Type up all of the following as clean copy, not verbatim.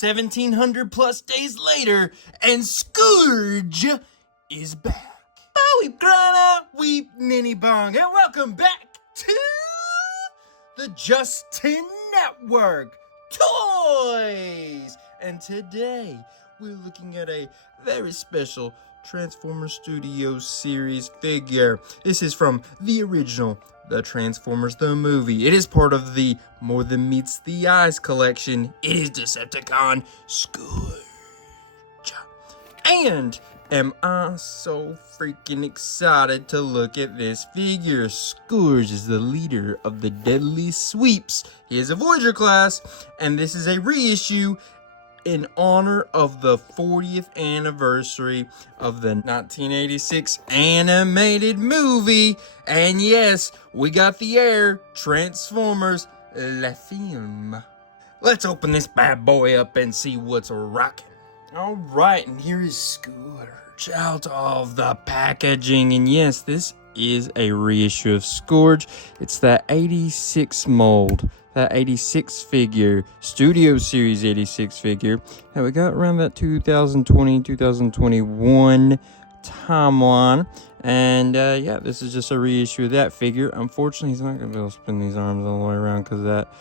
1700 plus days later, and Scourge is back. Bowie Grana, Weep Ninny Bong, and welcome back to the Justin Network Toys. And today we're looking at a very special Transformers Studios series figure. This is from the original The Transformers the Movie. It is part of the More Than Meets the Eyes collection. It is Decepticon Scourge. And am I so freaking excited to look at this figure. Scourge is the leader of the Deadly Sweeps. He is a Voyager class, and this is a reissue in honor of the 40th anniversary of the 1986 animated movie. And yes, we got the air, Transformers Le Film. Let's open this bad boy up and see what's rocking. Alright, and here is Scourge out of the packaging. And yes, this is a reissue of Scourge. It's that 86 mold. That 86 figure, Studio Series 86 figure that we got around that 2020-2021 timeline. And yeah, this is just a reissue of that figure. Unfortunately, he's not going to be able to spin these arms all the way around because of that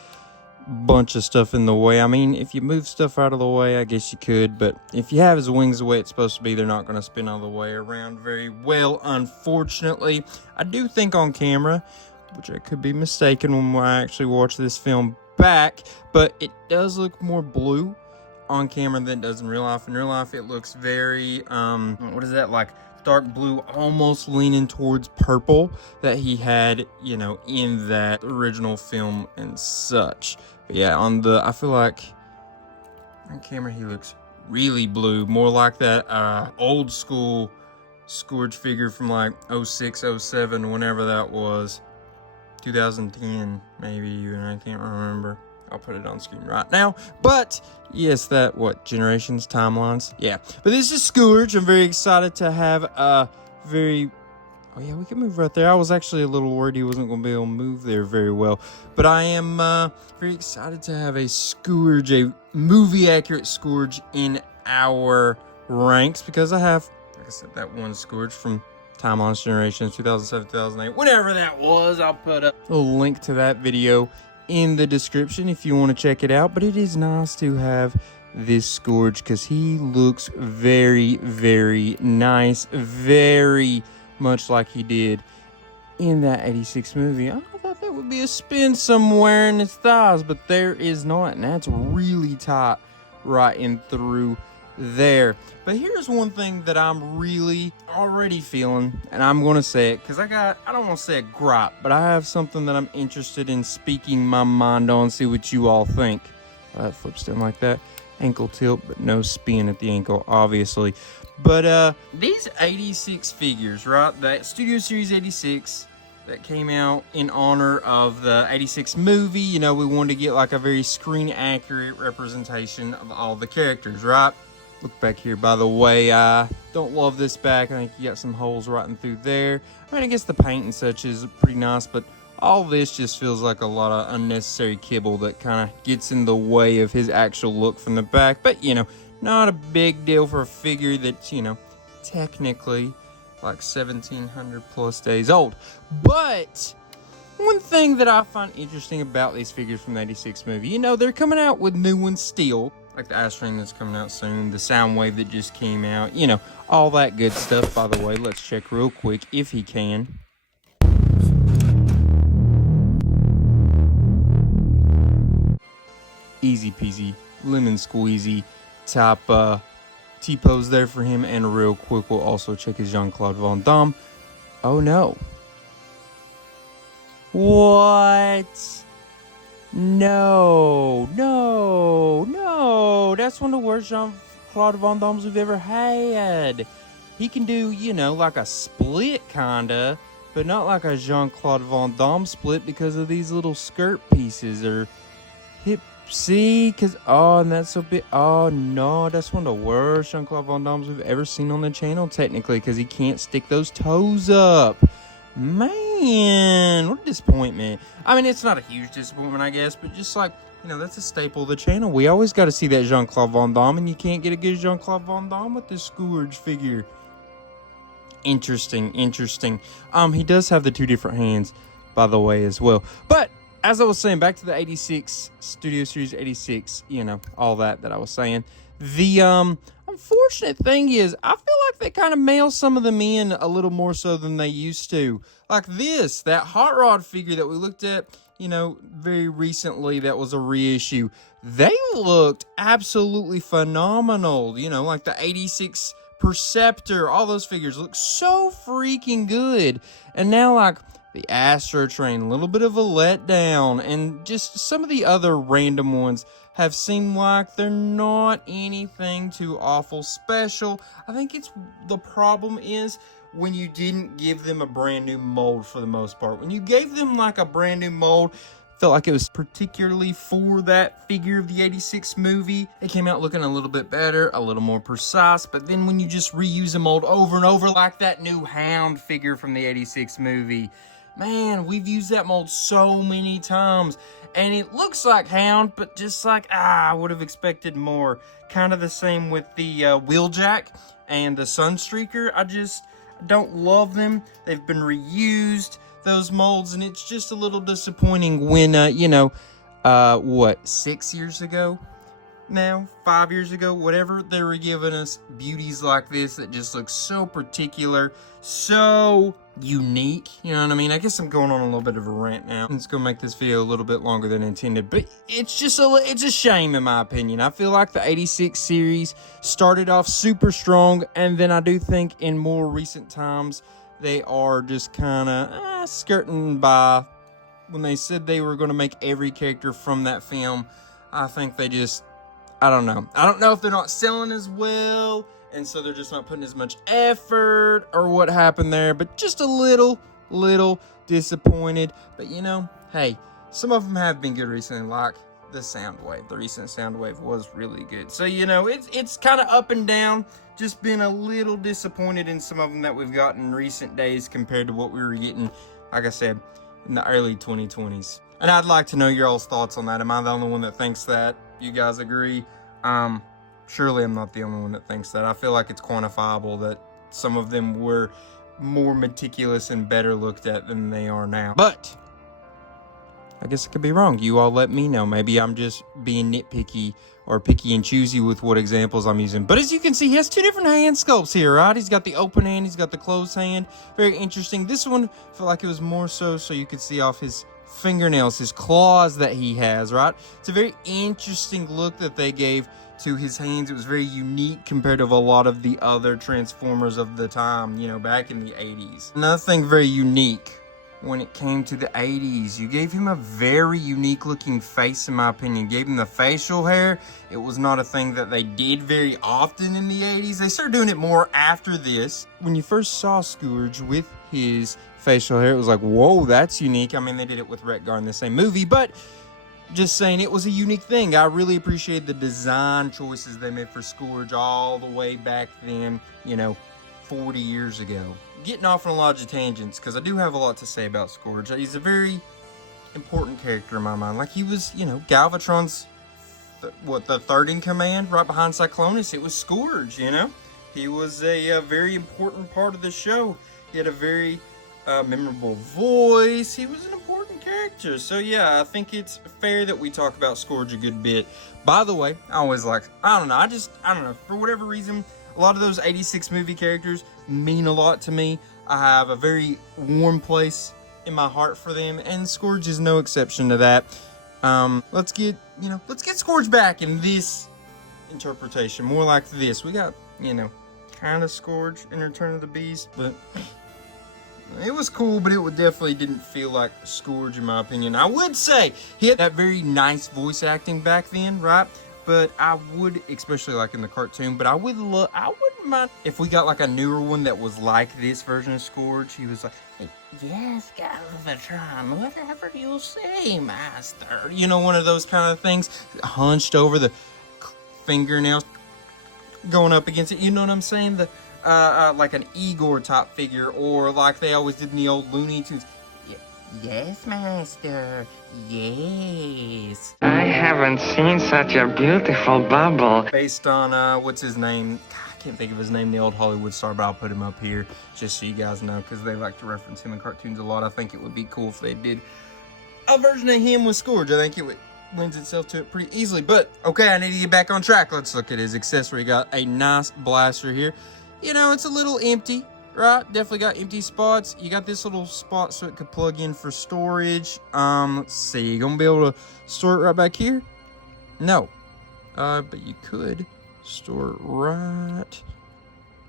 bunch of stuff in the way. I mean, if you move stuff out of the way, I guess you could. But if you have his wings the way it's supposed to be, they're not going to spin all the way around very well, unfortunately. I do think on camera, which I could be mistaken when I actually watch this film back, but it does look more blue on camera than it does in real life. In real life, it looks very, what is that, like dark blue, almost leaning towards purple that he had, you know, in that original film and such. But yeah, I feel like on camera he looks really blue, more like that old school Scourge figure from like 06, 07, whenever that was. 2010, maybe even, I can't remember. I'll put it on screen right now. But yes, that generations, timelines, yeah. But this is Scourge. I'm very excited to have a very, oh yeah, we can move right there. I was actually a little worried he wasn't going to be able to move there very well, but I am very excited to have a Scourge, a movie accurate Scourge in our ranks, because I have, like I said, that one Scourge from Timelines Generations 2007, 2008, whatever that was. I'll put a link to that video in the description if you want to check it out. But it is nice to have this Scourge because he looks very, very nice, very much like he did in that 86 movie. I thought there would be a spin somewhere in his thighs, but there is not, and that's really tight right in through there. But here's one thing that I'm really already feeling, and I'm going to say it because I don't want to say a gripe, but I have something that I'm interested in speaking my mind on, see what you all think. That flips down like that. Ankle tilt, but no spin at the ankle, obviously. But these 86 figures, right, that Studio Series 86 that came out in honor of the 86 movie, you know, we wanted to get like a very screen accurate representation of all the characters, right? Look back here, by the way, I don't love this back. I think you got some holes right in through there. I mean, I guess the paint and such is pretty nice, but all this just feels like a lot of unnecessary kibble that kind of gets in the way of his actual look from the back. But, you know, not a big deal for a figure that's, you know, technically like 1700 plus days old. But one thing that I find interesting about these figures from the 86 movie, you know, they're coming out with new ones still, like the Ice Train that's coming out soon, the Soundwave that just came out, you know, all that good stuff. By the way, let's check real quick if he can. Easy peasy, lemon squeezy type T-pose there for him. And real quick, we'll also check his Jean-Claude Van Damme. Oh no. What? No. That's one of the worst Jean-Claude Van Dammes we've ever had. He can do, you know, like a split kinda, but not like a Jean-Claude Van Damme split because of these little skirt pieces or hip. See, because, oh, and that's so big. Oh no, that's one of the worst Jean-Claude Van Dammes we've ever seen on the channel, technically, because he can't stick those toes up. Man, what a disappointment. I mean, it's not a huge disappointment, I guess, but just like, that's a staple of the channel. We always got to see that Jean-Claude Van Damme, and you can't get a good Jean-Claude Van Damme with this Scourge figure. Interesting. He does have the 2 different hands, by the way, as well. But as I was saying, back to the 86 Studio Series 86, all that I was saying. The unfortunate thing is, I feel like they kind of mail some of them in a little more so than they used to. Like that Hot Rod figure that we looked at, very recently, that was a reissue. They looked absolutely phenomenal. Like the 86 Perceptor, all those figures look so freaking good. And now, like, the Astro Train, a little bit of a letdown, and just some of the other random ones have seemed like they're not anything too awful special. I think the problem is when you didn't give them a brand new mold for the most part. When you gave them like a brand new mold, felt like it was particularly for that figure of the 86 movie. It came out looking a little bit better, a little more precise, but then when you just reuse a mold over and over, like that new Hound figure from the 86 movie, man, we've used that mold so many times, and it looks like Hound, but just like, I would have expected more. Kind of the same with the Wheeljack and the Sunstreaker. I just don't love them. They've been reused, those molds, and it's just a little disappointing when, 6 years ago now, 5 years ago, whatever, they were giving us beauties like this that just look so particular, so unique, you know what I mean? I guess I'm going on a little bit of a rant now. It's gonna make this video a little bit longer than intended, but it's a shame in my opinion. I feel like the 86 series started off super strong, and then I do think in more recent times they are just kind of skirting by. When they said they were going to make every character from that film, I think they just, I don't know. I don't know if they're not selling as well, and so they're just not putting as much effort, or what happened there, but just a little disappointed. But hey, some of them have been good recently, like the Soundwave. The recent Soundwave was really good. So, it's kind of up and down. Just been a little disappointed in some of them that we've gotten in recent days compared to what we were getting, like I said, in the early 2020s. And I'd like to know your all's thoughts on that. Am I the only one that thinks that? You guys agree? Surely I'm not the only one that thinks that. I feel like it's quantifiable that some of them were more meticulous and better looked at than they are now. But I guess I could be wrong. You all let me know. Maybe I'm just being nitpicky or picky and choosy with what examples I'm using. But as you can see, he has 2 different hand sculpts here, right? He's got the open hand, he's got the closed hand. Very interesting. This one felt like it was more so you could see off his fingernails, his claws that he has, right? It's a very interesting look that they gave to his hands. It was very unique compared to a lot of the other Transformers of the time, back in the 80s. Another thing very unique when it came to the 80s, you gave him a very unique looking face, in my opinion. Gave him the facial hair. It was not a thing that they did very often in the 80s. They started doing it more after this. When you first saw Scourge with his facial hair, it was like, whoa, that's unique. I mean, they did it with Retgar in the same movie, but just saying, it was a unique thing. I really appreciate the design choices they made for Scourge all the way back then, 40 years ago. Getting off on a lot of tangents, because I do have a lot to say about Scourge. He's a very important character in my mind. Like, he was, Galvatron's, the third in command, right behind Cyclonus. It was Scourge, He was a very important part of the show. He had a very memorable voice. He was an important character. So, yeah, I think it's fair that we talk about Scourge a good bit. By the way, I always I don't know, for whatever reason, a lot of those 86 movie characters mean a lot to me. I have a very warm place in my heart for them, and Scourge is no exception to that. Let's get Scourge back in this interpretation, more like this. We got, kind of Scourge in Return of the Beast, but it was cool, but it definitely didn't feel like Scourge in my opinion. I would say he had that very nice voice acting back then, right? But I would, especially like in the cartoon, but I wouldn't mind if we got like a newer one that was like this version of Scourge. He was like, yes, Galvatron, whatever you say, master. One of those kind of things, hunched over, the fingernails going up against it. You know what I'm saying? like an Igor type figure, or like they always did in the old Looney Tunes. Yes, Master. Yes. I haven't seen such a beautiful bubble. Based on, what's his name? I can't think of his name, the old Hollywood star, but I'll put him up here just so you guys know, because they like to reference him in cartoons a lot. I think it would be cool if they did a version of him with Scourge. I think it would lends itself to it pretty easily. But, okay, I need to get back on track. Let's look at his accessory. Got a nice blaster here. You know, it's a little empty. Right, definitely got empty spots. You got this little spot so it could plug in for storage. Let's see, you gonna be able to store it right back here? No, but you could store it right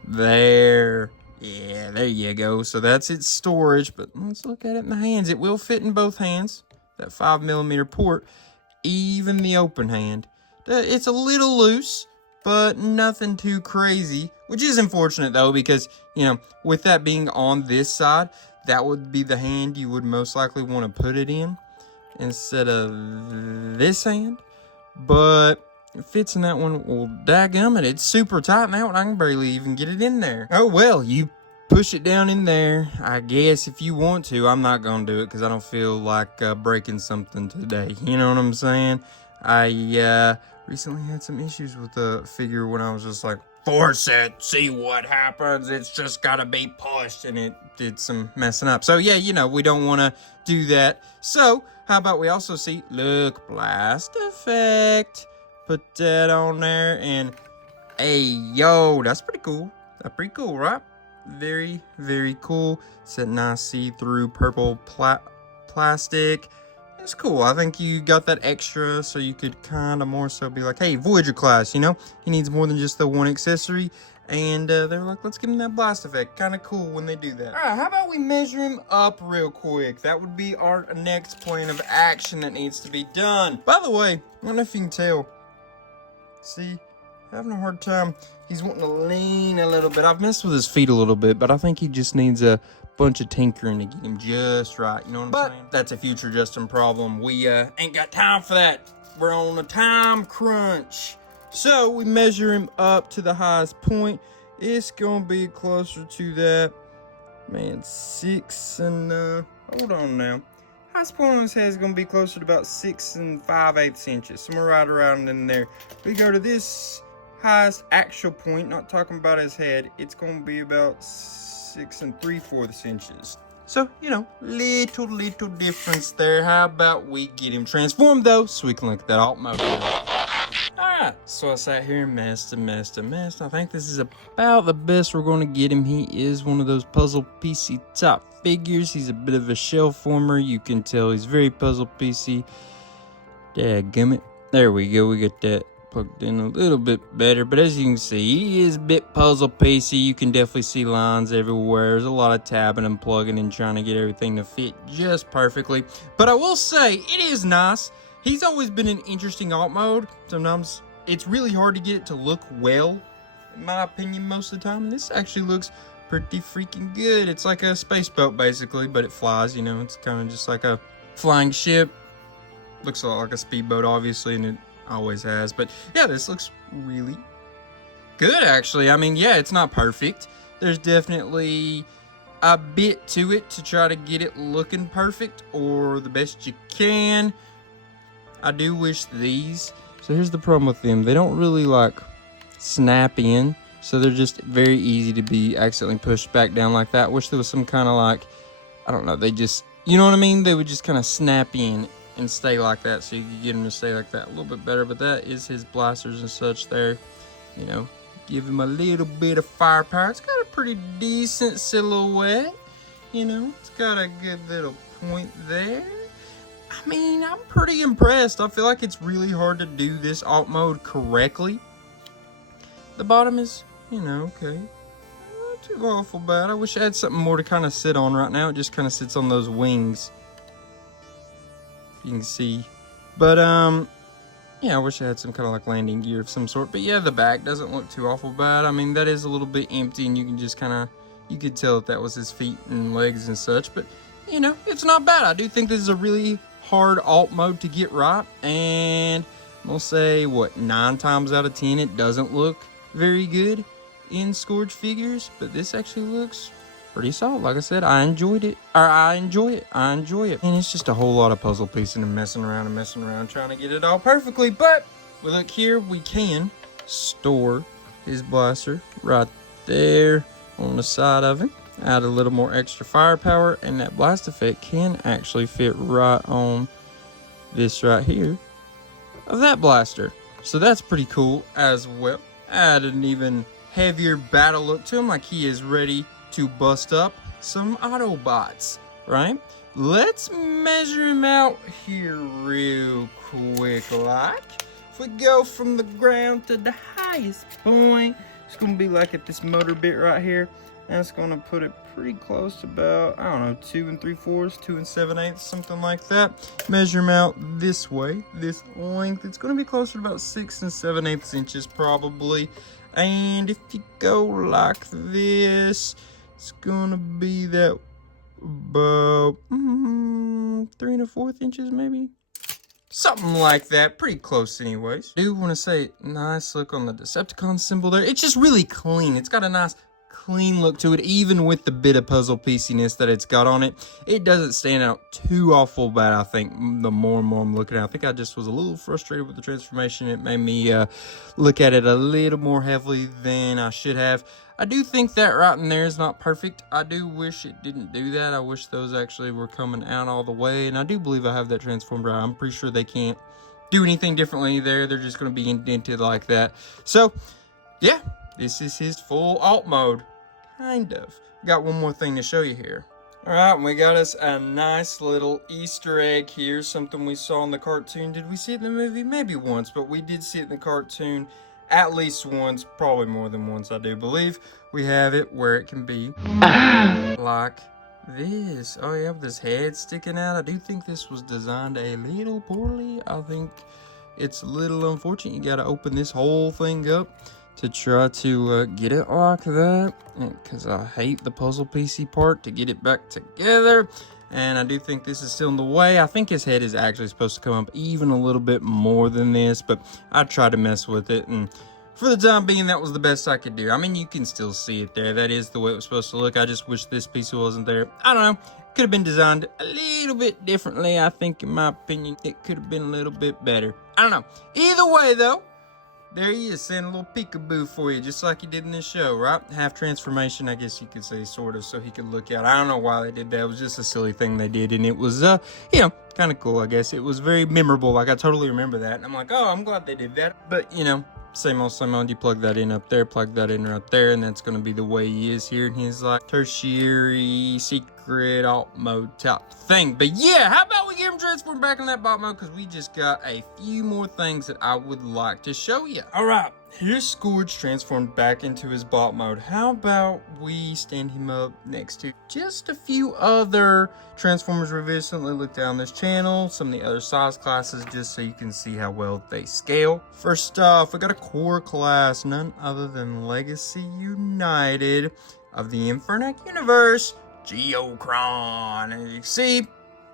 there. Yeah, there you go. So that's its storage, but let's look at it in the hands. It will fit in both hands, that 5mm port, even the open hand. It's a little loose, but nothing too crazy, which is unfortunate though, because, you know, with that being on this side, that would be the hand you would most likely want to put it in instead of this hand. But it fits in that one. Well, dadgummit, it's super tight now and I can barely even get it in there. Oh well, you push it down in there, I guess, if you want to. I'm not gonna do it because I don't feel like breaking something today. You know what I'm saying? I recently had some issues with the figure when I was just like, force it, see what happens, it's just gotta be pushed, and it did some messing up. So yeah, you know, we don't want to do that. So how about we also see, look, blast effect, put that on there, and hey, yo, that's pretty cool. That's pretty cool, right? Very, very cool. It's that nice see-through purple plastic. It's cool. I think you got that extra so you could kind of more so be like, hey, Voyager class, you know, he needs more than just the one accessory. And they're like, let's give him that blast effect. Kind of cool when they do that. All right, how about we measure him up real quick? That would be our next plan of action that needs to be done. By the way, I don't know if you can tell. See, having a hard time. He's wanting to lean a little bit. I've messed with his feet a little bit, but I think he just needs a bunch of tinkering to get him just right. You know what I'm saying? That's a future Justin problem. We ain't got time for that. We're on a time crunch. So we measure him up to the highest point. It's gonna be closer to that, man, 6 and hold on now. Highest point on his head is gonna be closer to about 6 5/8 inches, somewhere right around in there. We go to this highest actual point, not talking about his head, it's gonna be about 6 3/4 inches. So, you know, little difference there. How about we get him transformed though, so we can look at that alt mode. Alright, so I sat here and messed. I think this is about the best we're going to get him. He is one of those puzzle PC type figures. He's a bit of a shell former. You can tell he's very puzzle PC. Dadgummit. There we go. We got that plugged in a little bit better. But as you can see, he is a bit puzzle PC. You can definitely see lines everywhere. There's a lot of tabbing and plugging and trying to get everything to fit just perfectly. But I will say, it is nice. He's always been an interesting alt mode. Sometimes it's really hard to get it to look well, in my opinion, most of the time. This actually looks pretty freaking good. It's like a space boat, basically, but it flies, you know. It's kind of just like a flying ship. Looks a lot like a speedboat, obviously, and it always has. But yeah, this looks really good, actually. I mean, yeah, it's not perfect. There's definitely a bit to it to try to get it looking perfect or the best you can. I do wish these, so here's the problem with them. They don't really like snap in, so they're just very easy to be accidentally pushed back down like that. Wish there was some kind of like, I don't know, they just, you know what I mean? They would just kind of snap in and stay like that, so you could get them to stay like that a little bit better. But that is his blasters and such there, you know, give him a little bit of firepower. It's got a pretty decent silhouette, you know, it's got a good little point there. I mean, I'm pretty impressed. I feel like it's really hard to do this alt mode correctly. The bottom is, you know, okay. Not too awful bad. I wish I had something more to kind of sit on right now. It just kind of sits on those wings. You can see. But, yeah, I wish I had some kind of like landing gear of some sort. But yeah, the back doesn't look too awful bad. I mean, that is a little bit empty and you can just kind of, you could tell that was his feet and legs and such. But, you know, it's not bad. I do think this is a really hard alt mode to get right, and I'm gonna say what 9 times out of 10 it doesn't look very good. in Scourge figures, but this actually looks pretty solid. Like I said, I enjoyed it. Or I enjoy it. And it's just a whole lot of puzzle piecing and messing around trying to get it all perfectly. But we look here, we can store his blaster right there on the side of him. Add a little more extra firepower, and that blast effect can actually fit right on this right here of that blaster. So that's pretty cool as well. Add an even heavier battle look to him, like he is ready to bust up some Autobots, right? Let's measure him out here real quick, like. If we go from the ground to the highest point, it's gonna be like at this motor bit right here. That's gonna put it pretty close to about, I don't know, 2 3/4, 2 7/8, something like that. Measure him out this way, this length. It's gonna be closer to about 6 7/8 inches probably. And if you go like this, it's gonna be that about 3 1/4 inches maybe. Something like that, pretty close anyways. I do want to say, nice look on the Decepticon symbol there. It's just really clean. It's got a nice clean look to it, even with the bit of puzzle pieciness that it's got on it. It doesn't stand out too awful bad, I think, the more and more I'm looking at it. I think I just was a little frustrated with the transformation. It made me look at it a little more heavily than I should have. I do think that right in there is not perfect. I do wish it didn't do that. I wish those actually were coming out all the way, and I do believe I have that transformed right. I'm pretty sure they can't do anything differently there. They're just going to be indented like that. So, yeah, this is his full alt mode. Kind of. Got one more thing to show you here. Alright, we got us a nice little Easter egg here. Something we saw in the cartoon. Did we see it in the movie? Maybe once, but we did see it in the cartoon at least once. Probably more than once, I do believe. We have it where it can be like this. Oh yeah, with his head sticking out. I do think this was designed a little poorly. I think it's a little unfortunate. You got to open this whole thing up to try to get it like that, because I hate the puzzle piecey part to get it back together. And I do think this is still in the way. I think his head is actually supposed to come up even a little bit more than this, but I tried to mess with it, and for the time being, that was the best I could do. I mean, you can still see it there. That is the way it was supposed to look. I just wish this piece wasn't there. I don't know. Could have been designed a little bit differently. I think, in my opinion, it could have been a little bit better. I don't know. Either way, though, there he is, saying a little peekaboo for you, just like he did in this show, right? Half transformation, I guess you could say, sort of, so he could look out. I don't know why they did that. It was just a silly thing they did, and it was, you know, kind of cool, I guess. It was very memorable. Like, I totally remember that, and I'm like, oh, I'm glad they did that. But, you know, same old, you plug that in up there, plug that in right there, and that's going to be the way he is here in his, like, tertiary secret alt mode type thing. But yeah, how about we get him transformed back in that bot mode, because we just got a few more things that I would like to show you. Alright, here's Scourge transformed back into his bot mode. How about we stand him up next to just a few other Transformers we've recently looked at on this channel, some of the other size classes, just so you can see how well they scale. First off, we got a core class, none other than Legacy United of the Infernac Universe, Geocron. As you can see,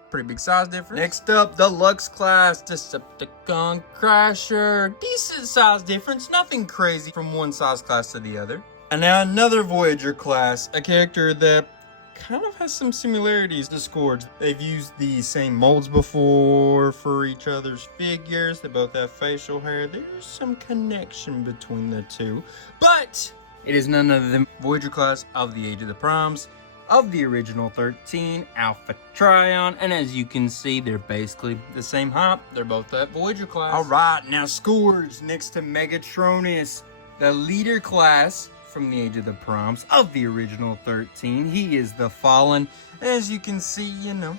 pretty big size difference. Next up, the Lux class, Decepticon Crasher. Decent size difference, nothing crazy from one size class to the other. And now another Voyager class, a character that kind of has some similarities to Scourge. They've used the same molds before for each other's figures. They both have facial hair. There's some connection between the two. But it is none other than Voyager class of the Age of the Primes, of the original 13, Alpha Trion, and as you can see, they're basically the same height. They're both that Voyager class. Alright, now Scourge next to Megatronus, the leader class from the Age of the Primes, of the original 13. He is the Fallen. As you can see, you know,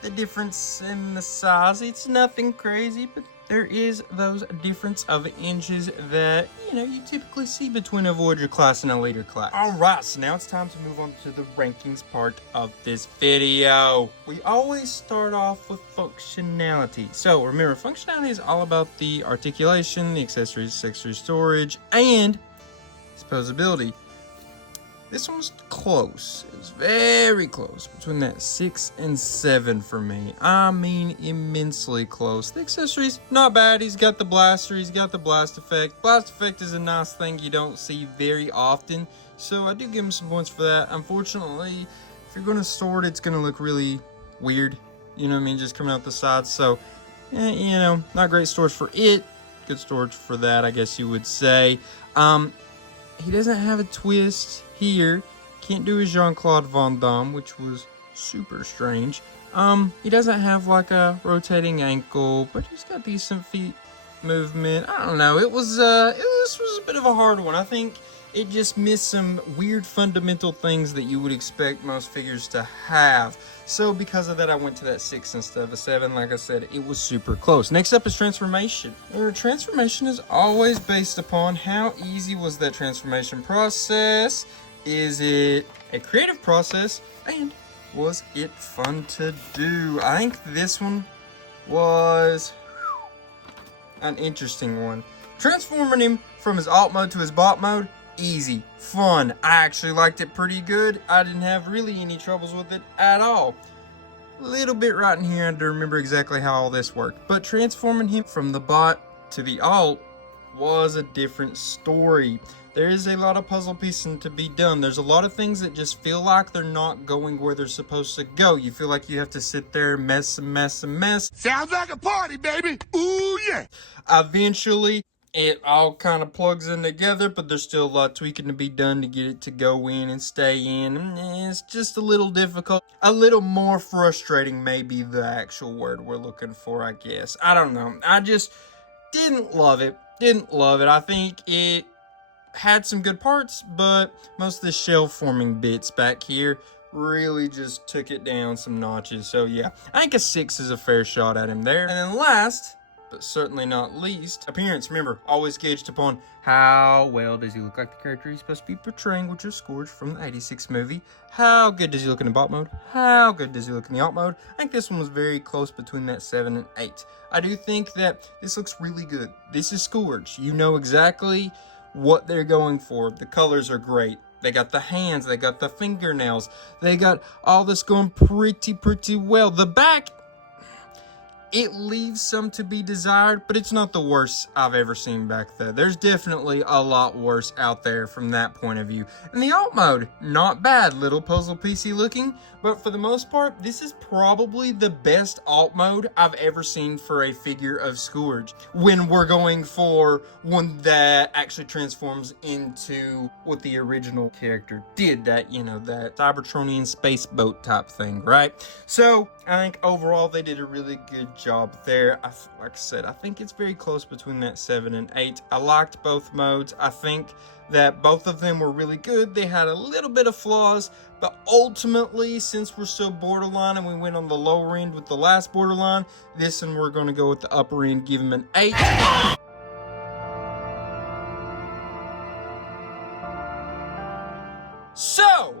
the difference in the size, it's nothing crazy, but there is those difference of inches that, you know, you typically see between a Voyager class and a leader class. Alright, so now it's time to move on to the rankings part of this video. We always start off with functionality. So remember, functionality is all about the articulation, the accessories storage, and disposability. This one was close. It was very close. Between that 6 and 7 for me. I mean, immensely close. The accessories, not bad. He's got the blaster. He's got the blast effect. Blast effect is a nice thing you don't see very often. So I do give him some points for that. Unfortunately, if you're going to store it, it's going to look really weird. You know what I mean? Just coming out the sides. So, you know, not great storage for it. Good storage for that, I guess you would say. He doesn't have a twist here. Can't do his Jean-Claude Van Damme, which was super strange. He doesn't have like a rotating ankle, but he's got decent feet movement. I don't know. This was a bit of a hard one. I think it just missed some weird fundamental things that you would expect most figures to have. So because of that, I went to that 6 instead of a 7. Like I said, it was super close. Next up is transformation. Transformation is always based upon how easy was that transformation process. Is it a creative process? And was it fun to do? I think this one was an interesting one. Transforming him from his alt mode to his bot mode, easy, fun. I actually liked it pretty good. I didn't have really any troubles with it at all. Little bit right in here, I don't remember exactly how all this worked. But transforming him from the bot to the alt was a different story. There is a lot of puzzle piecing to be done. There's a lot of things that just feel like they're not going where they're supposed to go. You feel like you have to sit there and mess. Sounds like a party, baby. Ooh, yeah. Eventually, it all kind of plugs in together, but there's still a lot of tweaking to be done to get it to go in and stay in. It's just a little difficult. A little more frustrating may be the actual word we're looking for, I guess. I don't know. I just didn't love it. I think it had some good parts, but most of the shell forming bits back here really just took it down some notches. So yeah, I think a 6 is a fair shot at him there. And then last, but certainly not least, appearance. Remember, always gauged upon how well does he look like the character he's supposed to be portraying, which is Scourge from the 86 movie. How good does he look in the bot mode? How good does he look in the alt mode? I think this one was very close between that 7 and 8. I do think that this looks really good. This is Scourge. You know exactly what they're going for. The colors are great. They got the hands, they got the fingernails, they got all this going pretty well. The back, it leaves some to be desired, but it's not the worst I've ever seen back there. There's definitely a lot worse out there from that point of view. And the alt mode, not bad, little puzzle piecey looking, but for the most part, this is probably the best alt mode I've ever seen for a figure of Scourge. When we're going for one that actually transforms into what the original character did, that, you know, that Cybertronian space boat type thing, right? So I think overall they did a really good job there. Like I said, I think it's very close between that 7 and 8. I liked both modes. I think that both of them were really good. They had a little bit of flaws, but ultimately, since we're so borderline and we went on the lower end with the last borderline, this one we're going to go with the upper end, give him an 8. So,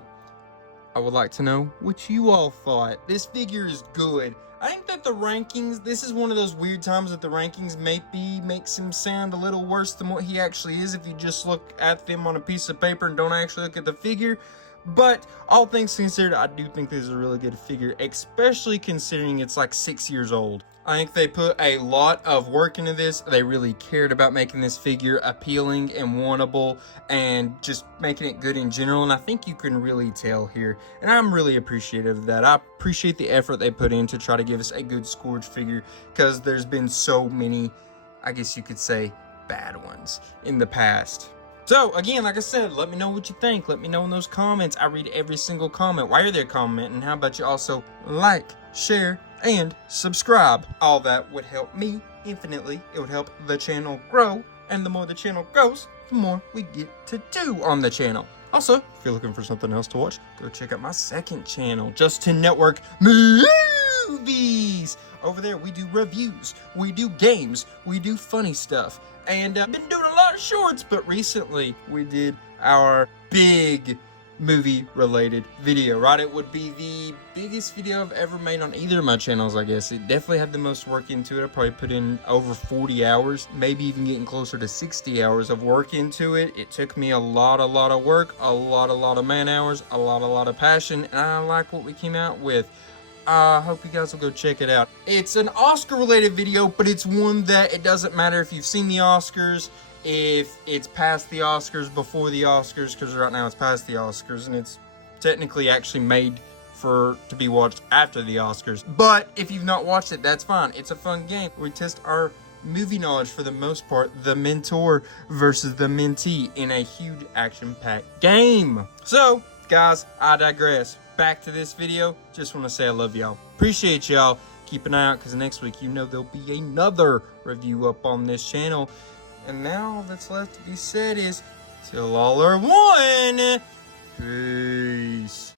I would like to know what you all thought. This figure is good. I think that the rankings, this is one of those weird times that the rankings maybe makes him sound a little worse than what he actually is if you just look at them on a piece of paper and don't actually look at the figure. But all things considered, I do think this is a really good figure, especially considering it's like 6 years old. I think they put a lot of work into this. They really cared about making this figure appealing and wantable and just making it good in general. And I think you can really tell here. And I'm really appreciative of that. I appreciate the effort they put in to try to give us a good Scourge figure, because there's been so many, I guess you could say, bad ones in the past. So, again, like I said, let me know what you think. Let me know in those comments. I read every single comment while you're there commenting. How about you also like, share, and subscribe? All that would help me infinitely. It would help the channel grow. And the more the channel grows, the more we get to do on the channel. Also, if you're looking for something else to watch, go check out my second channel, Justin Network Movies. Over there, we do reviews, we do games, we do funny stuff. And I've been doing a lot of shorts, but recently we did our big movie related video, right? It would be the biggest video I've ever made on either of my channels, I guess. It definitely had the most work into it. I probably put in over 40 hours, maybe even getting closer to 60 hours of work into it. It took me a lot of work, a lot of man hours, a lot of passion, and I like what we came out with. I hope you guys will go check it out. It's an Oscar related video, but it's one that it doesn't matter if you've seen the Oscars, if it's past the Oscars, before the Oscars, because right now it's past the Oscars and it's technically actually made to be watched after the Oscars. But if you've not watched it, that's fine. It's a fun game. We test our movie knowledge for the most part, the mentor versus the mentee in a huge action-packed game. So, guys, I digress. Back to this video. Just want to say I love y'all. Appreciate y'all. Keep an eye out because next week, you know, there'll be another review up on this channel. And now all that's left to be said is, till all are one, peace.